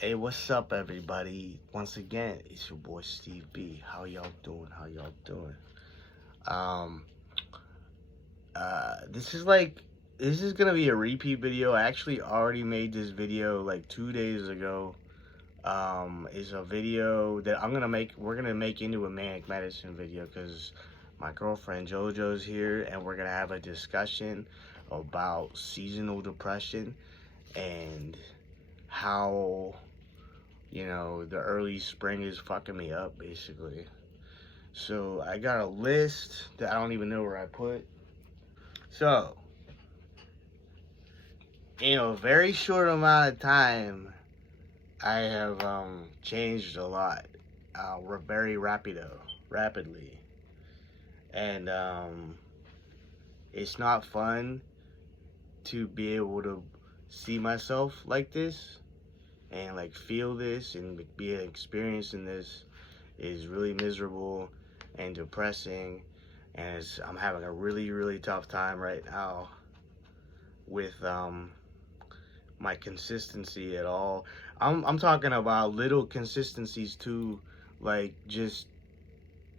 Hey, what's up, everybody? Once again, it's your boy Steve B. How y'all doing? How y'all doing? Um, this is gonna be a repeat video. I actually already made this video like 2 days ago. It's a video that we're gonna make into a manic medicine video because my girlfriend JoJo's here, and we're gonna have a discussion about seasonal depression and how the early spring is fucking me up, basically. So I got a list that I don't even know where I put. So, in a very short amount of time, I have changed a lot, very rapidly, and it's not fun to be able to see myself like this and like feel this and be experiencing this is really miserable and depressing, and I'm having a really tough time right now with my consistency at all. I'm talking about little consistencies too, like just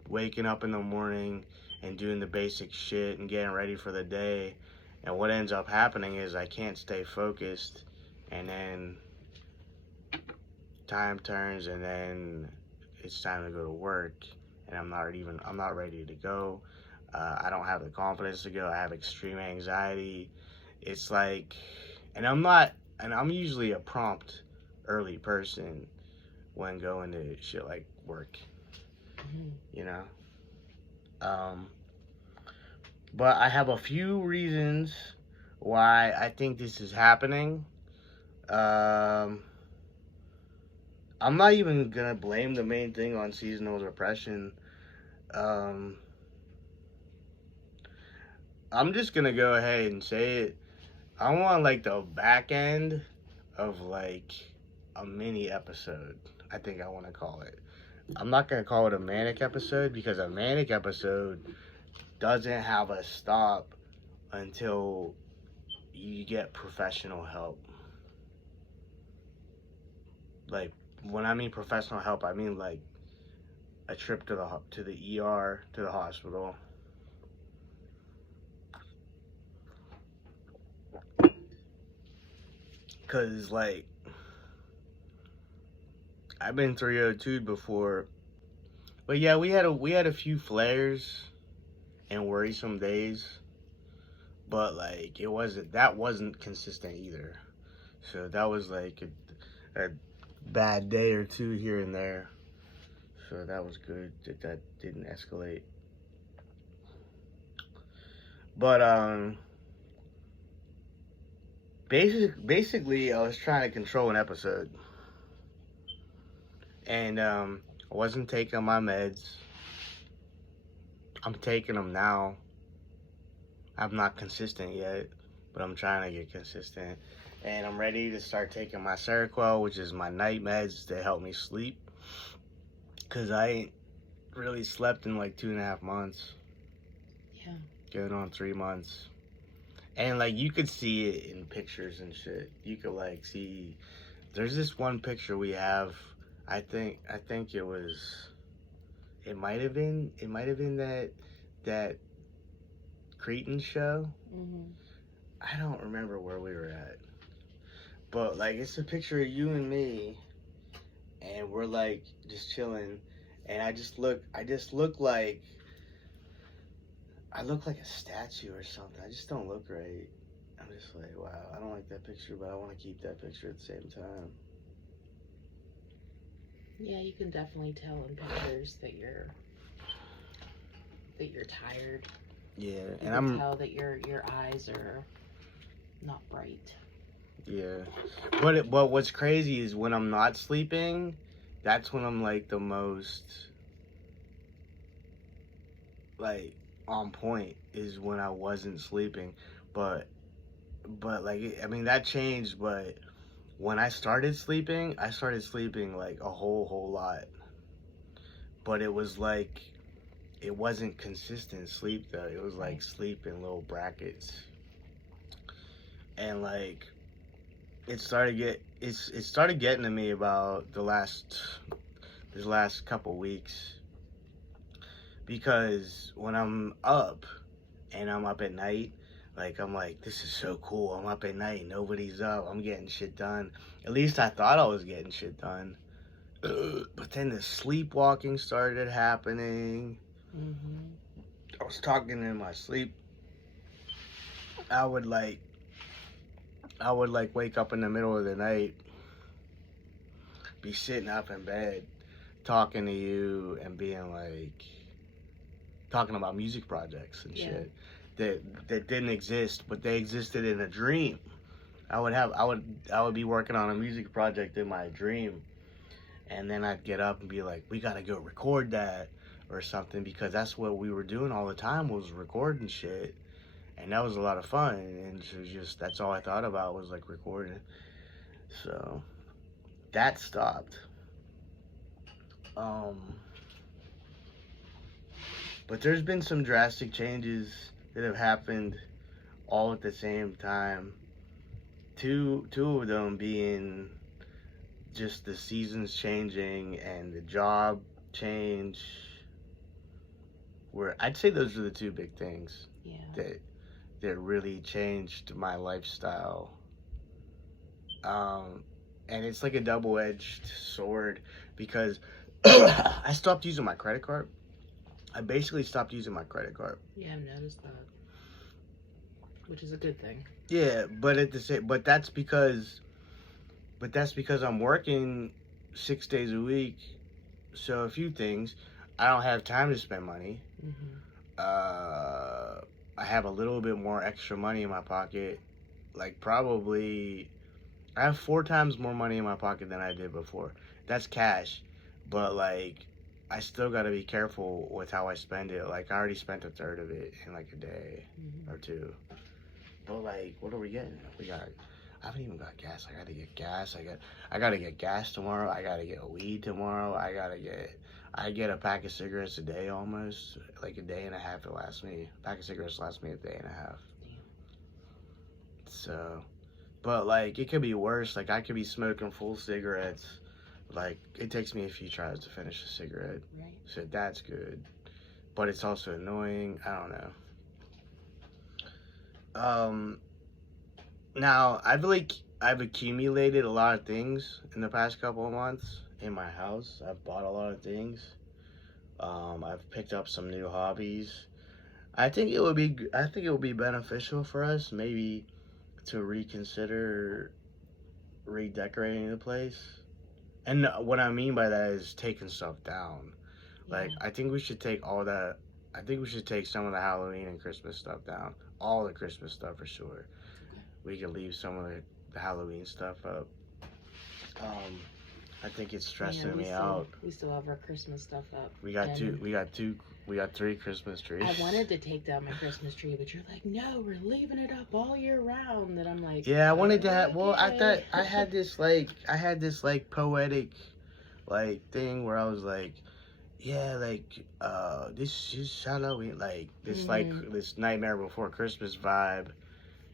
waking up in the morning and doing the basic shit and getting ready for the day. And what ends up happening is I can't stay focused, and then time turns, and then it's time to go to work, and I'm not ready to go. I don't have the confidence to go. I have extreme anxiety. It's like, and I'm usually a prompt, early person when going to shit like work, you know. Um, but I have a few reasons why I think this is happening. Um, I'm not even gonna blame the main thing on seasonal depression. Um, I'm just gonna go ahead and say it. I want like the back end of like a mini episode. I think I want to call it. I'm not gonna call it a manic episode because a manic episode doesn't have a stop until you get professional help. Like, when I mean professional help, I mean like a trip to the ER, to the hospital. Cause like I've been 302'd before, but yeah, we had a few flares and worrisome days, but like that wasn't consistent either. So that was like a bad day or two here and there. So that was good that didn't escalate. But basically, I was trying to control an episode, and I wasn't taking my meds. I'm taking them now. I'm not consistent yet, but I'm trying to get consistent. And I'm ready to start taking my Seroquel, which is my night meds to help me sleep. Because I ain't really slept in like 2.5 months. Yeah. Going on 3 months. And like you could see it in pictures and shit. You could like see, there's this one picture we have. I think it might have been that Cretan show. I don't remember where we were at, but like it's a picture of you and me, and we're like just chilling, and I look like a statue or something. I just don't look right. I'm just like, wow, I don't like that picture, but I want to keep that picture at the same time. Yeah, you can definitely tell in pictures that you're tired. Yeah, You and can tell that your eyes are not bright. Yeah, but what's crazy is when I'm not sleeping, that's when I'm like the most like on point, is when I wasn't sleeping. But like I mean that changed. But when I started sleeping like a whole lot. But it was like it wasn't consistent sleep though. It was like sleep in little brackets. And like it started getting to me about this last couple weeks, because when I'm up and I'm up at night, like I'm like, this is so cool. I'm up at night, nobody's up. I'm getting shit done. At least I thought I was getting shit done. But then the sleepwalking started happening. I was talking in my sleep. I would like wake up in the middle of the night, be sitting up in bed, talking to you and being like, talking about music projects and shit that didn't exist, but they existed in a dream. I would be working on a music project in my dream, and then I'd get up and be like, we gotta go record that or something, because that's what we were doing all the time, was recording shit, and that was a lot of fun. And it was just, that's all I thought about, was like recording. So that stopped. But there's been some drastic changes that have happened all at the same time. Two of them being just the seasons changing and the job change. Where I'd say those are the two big things that really changed my lifestyle. And it's like a double-edged sword, because I stopped using my credit card. I basically stopped using my credit card. Yeah, I've noticed that, which is a good thing. Yeah, but that's because I'm working 6 days a week. So a few things, I don't have time to spend money. I have a little bit more extra money in my pocket. Like, probably, I have 4 times more money in my pocket than I did before. That's cash, but like, I still gotta be careful with how I spend it. Like, I already spent a third of it in like a day or two. But like, what are we getting? I haven't even got gas. I gotta get gas. I gotta get gas tomorrow. I gotta get weed tomorrow. I get a pack of cigarettes a day almost. Like a day and a half it lasts me. A pack of cigarettes lasts me a day and a half. So, but like, it could be worse. Like, I could be smoking full cigarettes. Like, it takes me a few tries to finish a cigarette. Right. So that's good. But it's also annoying. I don't know. Now I've accumulated a lot of things in the past couple of months in my house. I've bought a lot of things. I've picked up some new hobbies. I think it would be beneficial for us maybe to reconsider redecorating the place. And what I mean by that is taking stuff down. Like, I think we should take all that. I think we should take some of the Halloween and Christmas stuff down. All the Christmas stuff for sure. We can leave some of the Halloween stuff up. I think it's stressing me out. We still have our Christmas stuff up. We got 3 Christmas trees. I wanted to take down my Christmas tree, but you're like, no, we're leaving it up all year round. And I'm like, yeah, I wanted to have. Well, I thought I had this poetic thing where I was like, yeah, this is Halloween, this Nightmare Before Christmas vibe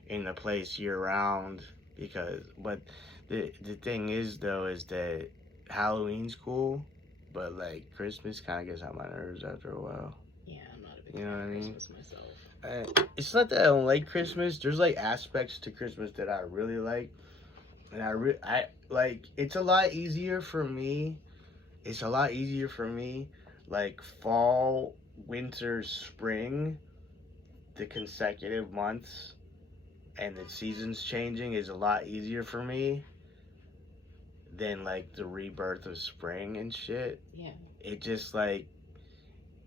in the place year round. But the thing is though, is that Halloween's cool, but like Christmas kind of gets on my nerves after a while. Yeah, I'm not a big fan of Christmas myself. It's not that I don't like Christmas. There's like aspects to Christmas that I really like, and I like. It's a lot easier for me. Like fall, winter, spring, the consecutive months, and the seasons changing is a lot easier for me than like the rebirth of spring and shit. Yeah. It just like,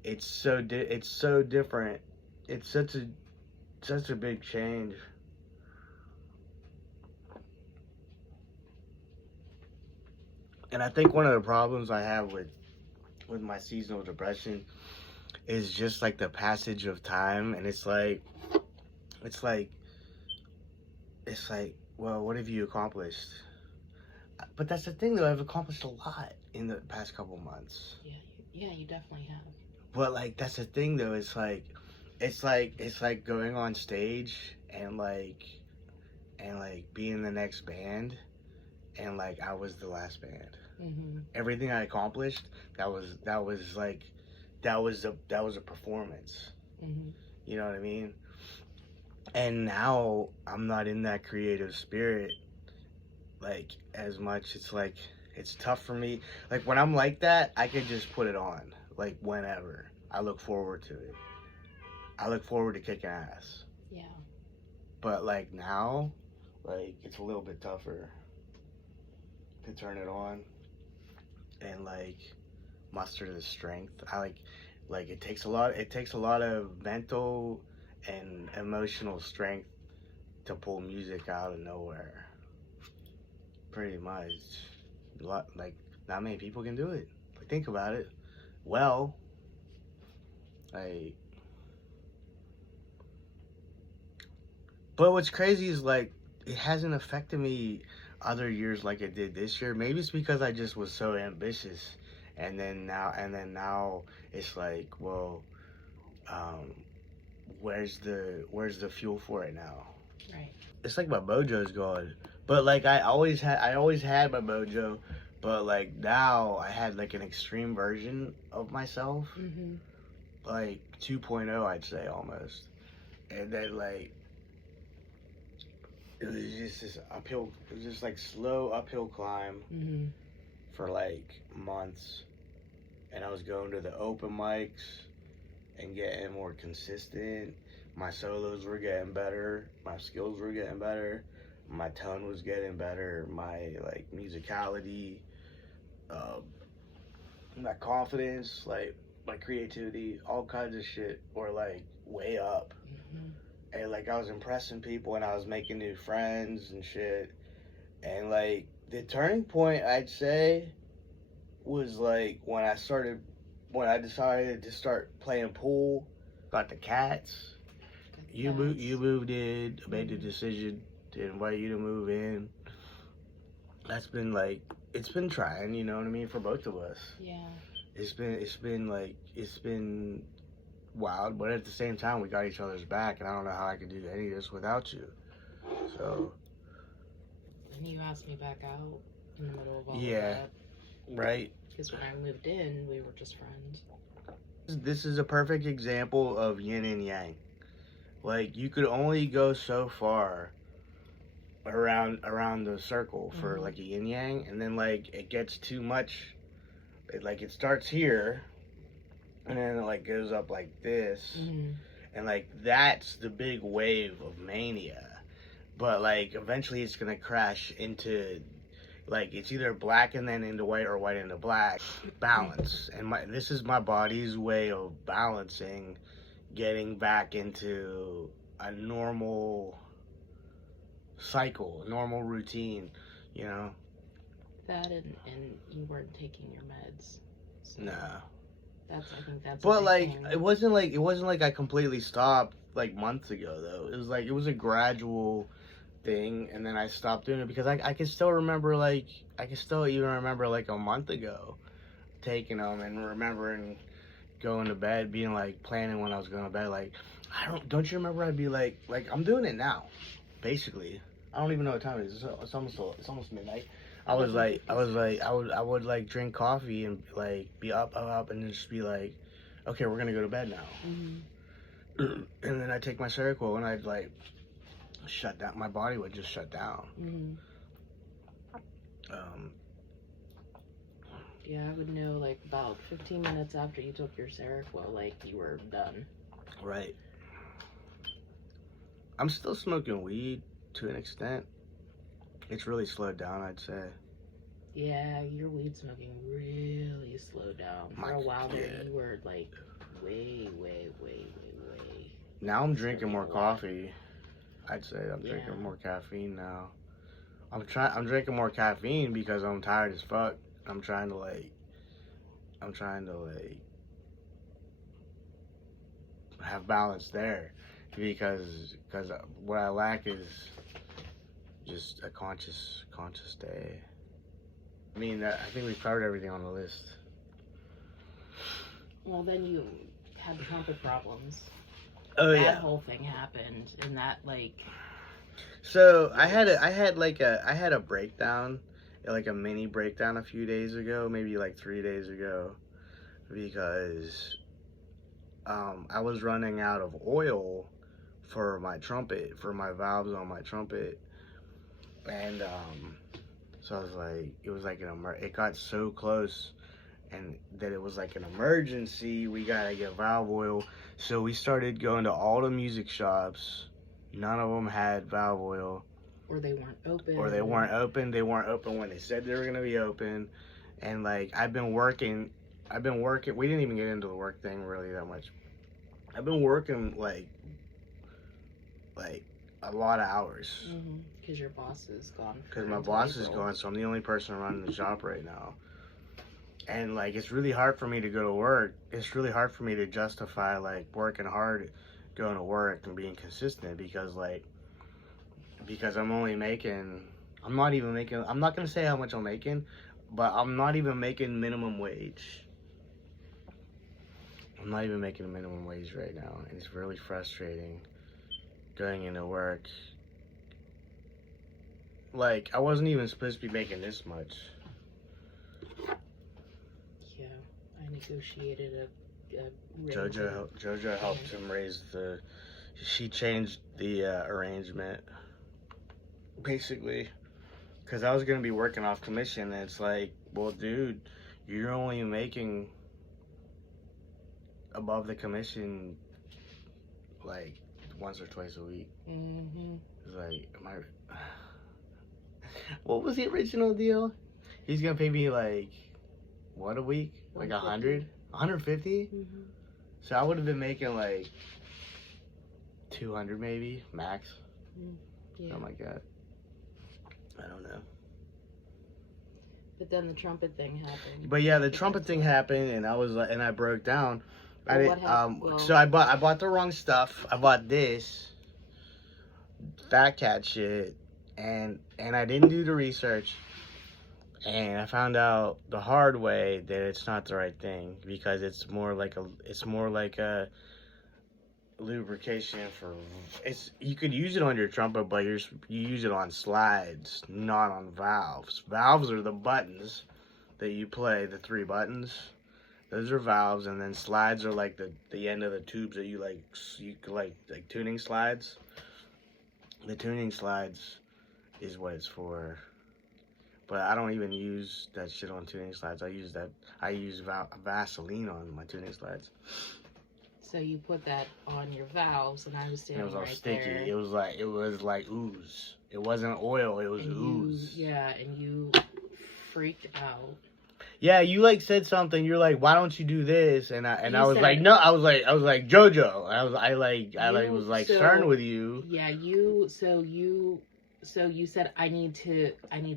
it's so different. It's such a big change. And I think one of the problems I have with my seasonal depression is just like the passage of time, and it's like, well, what have you accomplished? But that's the thing though, I've accomplished a lot in the past couple months. Yeah, you definitely have. But like, that's the thing though, it's like going on stage and like and like be in the next band, and like I was the last band. Mm-hmm. Everything I accomplished, that was like that was a performance. Mm-hmm. You know what I mean? And now I'm not in that creative spirit like as much. It's like it's tough for me. Like when I'm like that, I could just put it on like whenever. I look forward to it. I look forward to kicking ass. Yeah. But like now, like it's a little bit tougher to turn it on and like muster the strength. I like it takes a lot of mental and emotional strength to pull music out of nowhere. Pretty much. A lot, like not many people can do it. Like think about it. Well, like but what's crazy is like it hasn't affected me other years like it did this year. Maybe it's because I just was so ambitious, and then now it's like, well, um, where's the fuel for it now? Right. It's like my mojo's gone, but like I always had my mojo, but like now I had like an extreme version of myself, Mm-hmm. like 2.0, I'd say almost, and then like it was just this uphill, it was just like slow uphill climb Mm-hmm. for like months, and I was going to the open mics and getting more consistent. My solos were getting better, my skills were getting better, my tone was getting better, my like musicality, uh, my confidence, like my creativity, all kinds of shit were like way up. Mm-hmm. And like I was impressing people and I was making new friends and shit. And like the turning point, I'd say, was like when I decided to start playing pool. Got the cats. You moved in, made the decision to invite you to move in. That's been like it's been trying, you know what I mean, for both of us. Yeah. It's been wild, but at the same time we got each other's back, and I don't know how I could do any of this without you. So And you asked me back out in the middle of all yeah, of that. right. Because when I moved in, we were just friends. This is a perfect example of yin and yang. Like you could only go so far around the circle for Mm-hmm. like a yin yang, and then like it gets too much. It starts here, and then it like goes up like this, Mm-hmm. and like that's the big wave of mania. But like eventually it's gonna crash into like it's either black and then into white or white into black. Balance, and this is my body's way of balancing, getting back into a normal cycle, a normal routine, you know. That and you weren't taking your meds. So Nah. I think that's a But big like thing. it wasn't like I completely stopped like months ago though. It was like it was a gradual thing, and then I stopped doing it because I can still remember like I can still even remember like a month ago taking them and remembering going to bed, being like planning when I was going to bed. Like don't you remember? I'd be like I'm doing it now, basically. I don't even know what time it is. It's almost midnight. I would like drink coffee and like be up and just be like, okay, we're gonna go to bed now. Mm-hmm. And then I take my Seroquel and I'd like shut down. My body would just shut down. Mm-hmm. Um, Yeah, I would know like about 15 minutes after you took your Seroquel, like you were done. right. I'm still smoking weed to an extent. It's really slowed down, I'd say. Yeah, your weed smoking really slowed down. For a while there, you were like way. Now I'm drinking more Smoking a lot. coffee. I'd say I'm Yeah. drinking more caffeine now. I'm drinking more caffeine because I'm tired as fuck. I'm trying to like have balance there because what I lack is just a conscious day. I mean, I think we've covered everything on the list. Well, then you had the trumpet problems. Oh That yeah. whole thing happened, and that like So I had a breakdown, like a mini breakdown a few days ago, maybe like 3 days ago, because I was running out of oil for my trumpet, for my valves on my trumpet, and so I was like, it was like it got so close, and that it was like an emergency. We gotta get valve oil, so we started going to all the music shops. None of them had valve oil. Or they weren't open. Or they weren't open. They weren't open when they said they were gonna be open. And like I've been working. We didn't even get into the work thing really that much. I've been working like a lot of hours. Because your boss is gone. Because my boss is gone, so I'm the only person running the shop right now. And like it's really hard for me to go to work. It's really hard for me to justify like working hard, going to work and being consistent because I'm only making, I'm not going to say how much I'm making, but I'm not even making minimum wage. I'm not even making minimum wage right now, and it's really frustrating going into work. Like, I wasn't even supposed to be making this much. Yeah, I negotiated a Jojo helped him raise she changed the arrangement. Basically, because I was going to be working off commission, and it's like, well, dude, you're only making above the commission like once or twice a week. It's like, what was the original deal? He's going to pay me like, what a week? Like 100? 150? So I would have been making like 200 maybe, max. Yeah. Something like that. I don't know. But then the trumpet thing happened. But yeah, the trumpet thing happened, and I broke down. Well, I didn't. So I bought the wrong stuff. I bought this fat cat shit, and I didn't do the research, and I found out the hard way that it's not the right thing because it's more like a lubrication for you could use it on your trumpet, but you use it on slides, not on valves. Valves are the buttons that you play, the 3 buttons. Those are valves, and then slides are like the end of the tubes that you like tuning slides. The tuning slides is what it's for. But I don't even use that shit on tuning slides. I use Vaseline on my tuning slides. So you put that on your valves, and I was standing right there. It was all sticky. There. It was like ooze. It wasn't oil. It was ooze. And you freaked out. Yeah, you like said something. You're like, why don't you do this? And I was like, no. I was like JoJo. I was like stern with you. Yeah, So you said I need to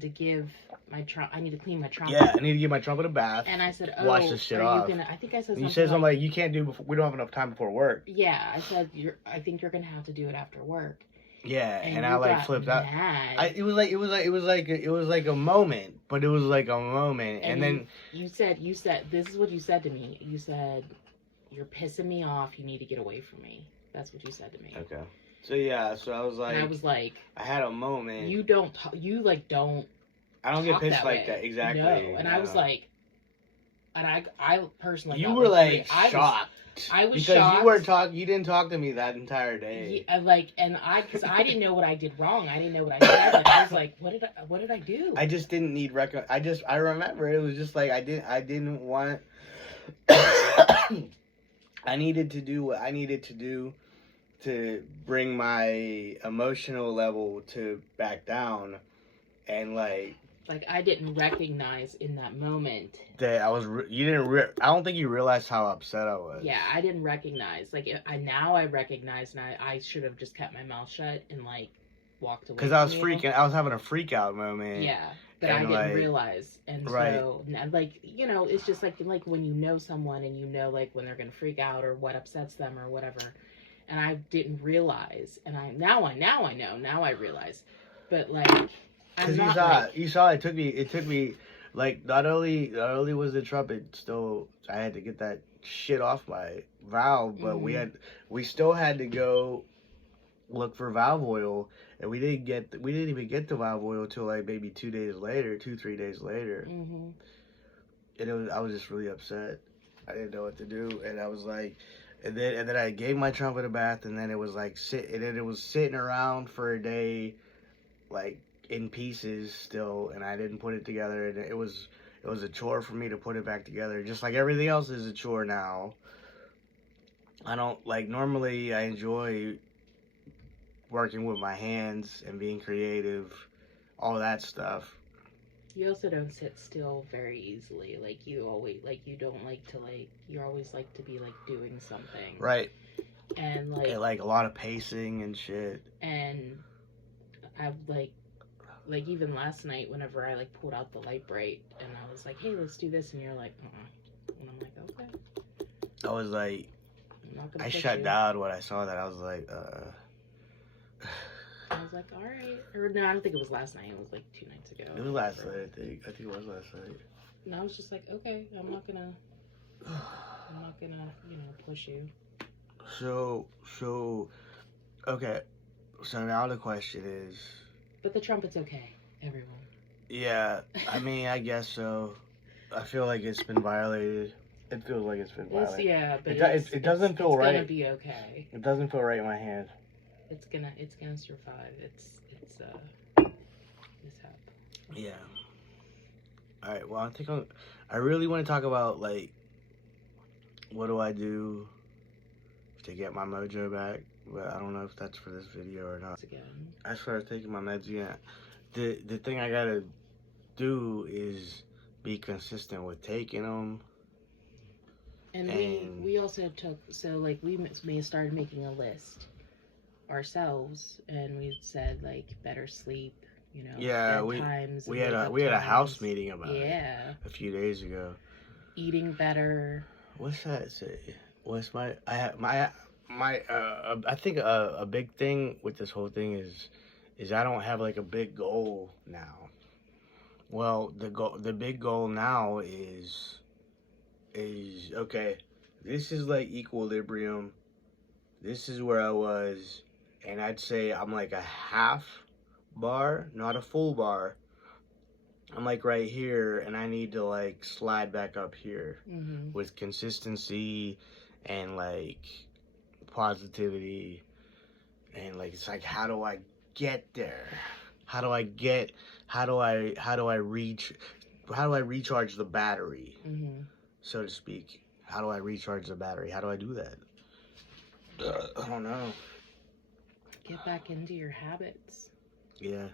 give I need to clean my trumpet. Yeah, I need to give my trumpet a bath. And I said, wash this shit off. I think I said something. You said something like you can't do before, we don't have enough time before work. Yeah, I said I think you're gonna have to do it after work. Yeah, and I like flipped out. It was like a moment, but it was like a moment, and then you said this is what you said to me. You said you're pissing me off. You need to get away from me. That's what you said to me. Okay. So yeah, I was like, I had a moment. You don't. I don't get pissed like that. Exactly. No, and I was like, and I personally. You were like shocked. I was because shocked. You didn't talk to me that entire day. Yeah, because I didn't know what I did wrong. I didn't know what I said. And I was like, what did I do? I just didn't need I remember it was just like I didn't want. I needed to do what I needed to do to bring my emotional level back down, and like I didn't recognize in that moment that I was. I don't think you realized how upset I was. Yeah, I didn't recognize. Now I recognize, and I should have just kept my mouth shut and walked away. Because I was freaking. I was having a freak out moment. Yeah, but I didn't realize, and so it's just like when you know someone and you know when they're gonna freak out or what upsets them or whatever. And I didn't realize, and now I know. Now I realize, but because you saw it took me not only was the trumpet still, I had to get that shit off my valve, but we still had to go look for valve oil, and we didn't even get the Vibe oil till like maybe 3 days later. Mm-hmm. And I was just really upset. I didn't know what to do, and I was like, and then I gave my trumpet a bath, and then it was like it was sitting around for a day, like in pieces still, and I didn't put it together, and it was a chore for me to put it back together, just like everything else is a chore now. I don't like normally I enjoy working with my hands and being creative, all that stuff. You also don't sit still very easily. Like you always, like you don't like to like. You always like to be like doing something. Right. And like a lot of pacing and shit. And I've like even last night, whenever I like pulled out the light bright and I was like, "Hey, let's do this," and you're like, and I'm like, "Okay." I was like, I'm not gonna I push shut you. down when I saw that. I was like, I was like, all right. Or no, I don't think it was last night. It was like 2 nights ago. It was last night, I think. I think it was last night. And I was just like, okay, I'm not gonna, push you. So, okay. So now the question is. But the trumpet's okay, everyone. Yeah, I mean, I guess so. I feel like it's been violated. It feels like it's been violated. But it doesn't feel right. It's gonna be okay. It doesn't feel right in my hand. It's gonna survive. It's mishap. Yeah. All right. Well, I really want to talk about like, what do I do to get my mojo back? But I don't know if that's for this video or not. Again. I started taking my meds again. The thing I gotta do is be consistent with taking them. And we also took, so like we may started making a list ourselves, and we said like better sleep, yeah, we had a house meeting about it a few days ago. Eating better. What's that say? What's I think a big thing with this whole thing is I don't have like a big goal now. Well, the big goal now is okay, this is like equilibrium. This is where I was, and I'd say I'm like a half bar, not a full bar. I'm like right here, and I need to like slide back up here with consistency and like positivity, and like it's like, how do I get there? How do I recharge the battery, so to speak? How do I recharge the battery? How do I do that? I don't know. Get back into your habits. Yeah.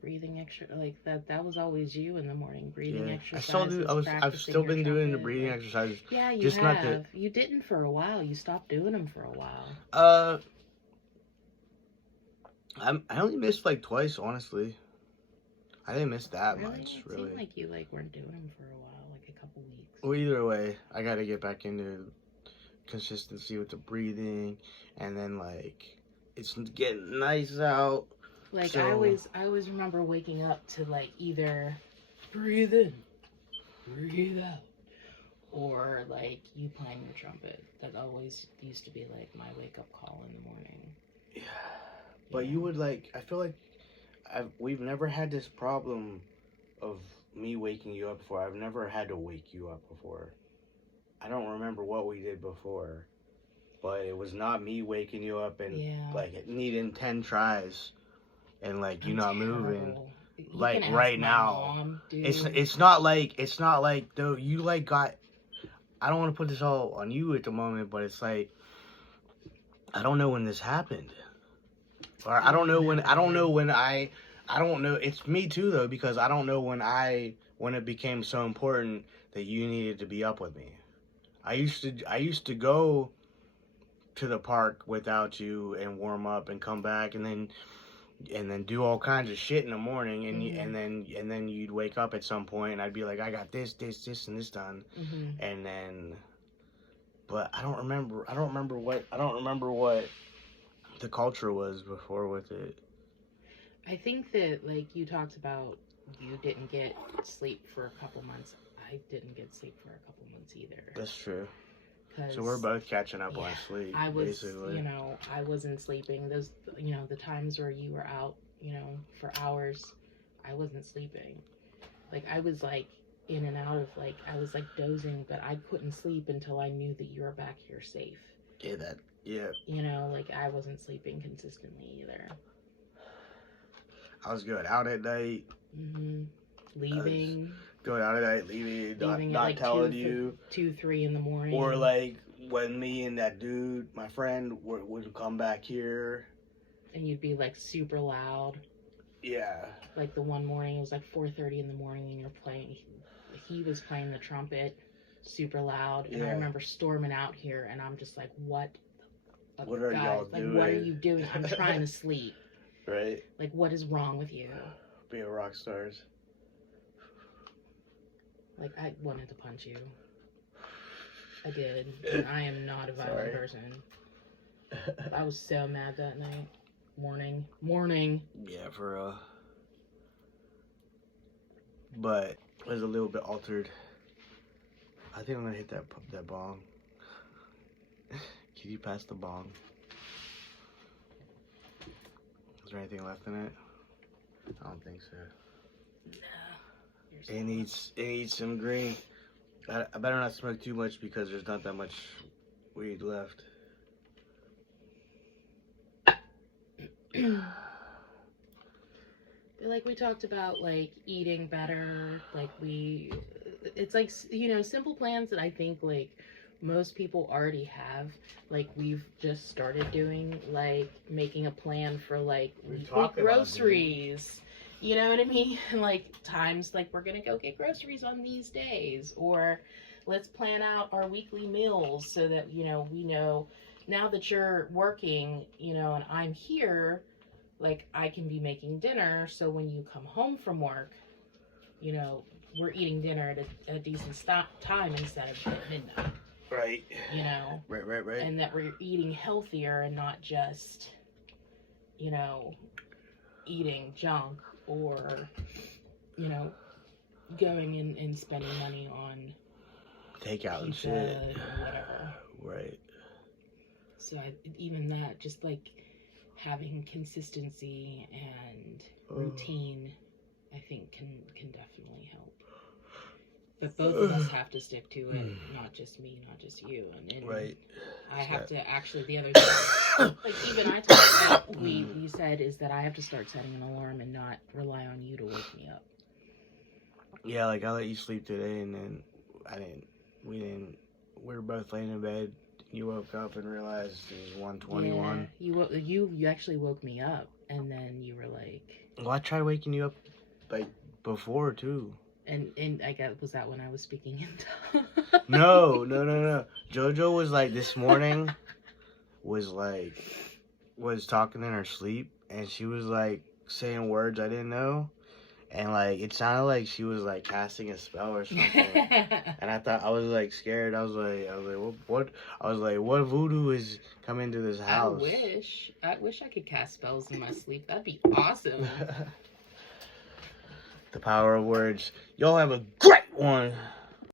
Breathing extra, like that was always you in the morning. Breathing exercises. I've still been doing the breathing exercises. Yeah, you have. You didn't for a while. You stopped doing them for a while. I only missed like twice, honestly. I didn't miss that much, really. It seemed like you weren't doing them for a while, like a couple weeks. Well, either way, I gotta get back into consistency with the breathing, and then like it's getting nice out. Like so, I always remember waking up to like either breathe in, breathe out, or like you playing your trumpet. That always used to be like my wake up call in the morning. Yeah, but you would like. I feel like we've never had this problem of me waking you up before. I've never had to wake you up before. I don't remember what we did before, but it was not me waking you up and like needing 10 tries. And like you're not moving, like right now. Mom, it's not like though you like got. I don't want to put this all on you at the moment, but it's like I don't know when this happened, or I don't know when It's me too though, because I don't know when it became so important that you needed to be up with me. I used to go to the park without you and warm up and come back and then do all kinds of shit in the morning, and then you'd wake up at some point, and I'd be like, I got this, and this done, and then, but I don't remember what the culture was before with it. I think that like you talked about, you didn't get sleep for a couple months. I didn't get sleep for a couple months either. That's true. because so we're both catching up on sleep. I was, basically. you know, I wasn't sleeping. Those, you know, the times where you were out, you know, for hours, I wasn't sleeping. Like, I was like in and out of, like, I was like dozing, but I couldn't sleep until I knew that you were back here safe. Yeah. You know, like, I wasn't sleeping consistently either. I was going out at night. Leaving. Going out at night, leaving not like telling you. 2, 3 in the morning. Or like when me and that dude, my friend, would come back here. And you'd be like super loud. Yeah. Like the one morning, it was like 4:30 in the morning, and you're playing. He was playing the trumpet, super loud, and I remember storming out here, and I'm just like, "What? What are y'all doing? What are you doing? I'm trying to sleep. Right? Like, what is wrong with you? Being rock stars. Like, I wanted to punch you. I did. And I am not a violent person. I was so mad that night. Morning. Yeah, for real. But it was a little bit altered. I think I'm gonna hit that bong. Can you pass the bong? Is there anything left in it? I don't think so. No. It needs some green. I better not smoke too much because there's not that much weed left. Like we talked about, like eating better, like it's like, you know, simple plans that I think like most people already have. Like we've just started doing, like making a plan for like weekly groceries. You know what I mean? Like times like we're gonna go get groceries on these days, or let's plan out our weekly meals so that, you know, we know now that you're working, you know, and I'm here, like I can be making dinner, so when you come home from work, you know, we're eating dinner at a decent time instead of at midnight. Right. You know? Right. And that we're eating healthier and not just, you know, eating junk or, you know, going and spending money on takeout and shit. Or whatever. Right. So even that, just like having consistency and routine, I think can definitely help. But both of us have to stick to it, not just me, not just you. And right. I have to actually, the other thing, like even I talked about, we said is that I have to start setting an alarm and not rely on you to wake me up. Yeah, like I let you sleep today, and then we were both laying in bed. You woke up and realized it was 1:21. Yeah, you actually woke me up, and then you were like... Well, I tried waking you up, like, before, too. And I guess, was that when I was speaking in tongues? No. JoJo was, like, this morning, was talking in her sleep, and she was, like, saying words I didn't know. And, like, it sounded like she was, like, casting a spell or something. And I was, like, scared. I was like, what? I was like, what voodoo is coming to this house? I wish I could cast spells in my sleep. That'd be awesome. The power of words. Y'all have a great one.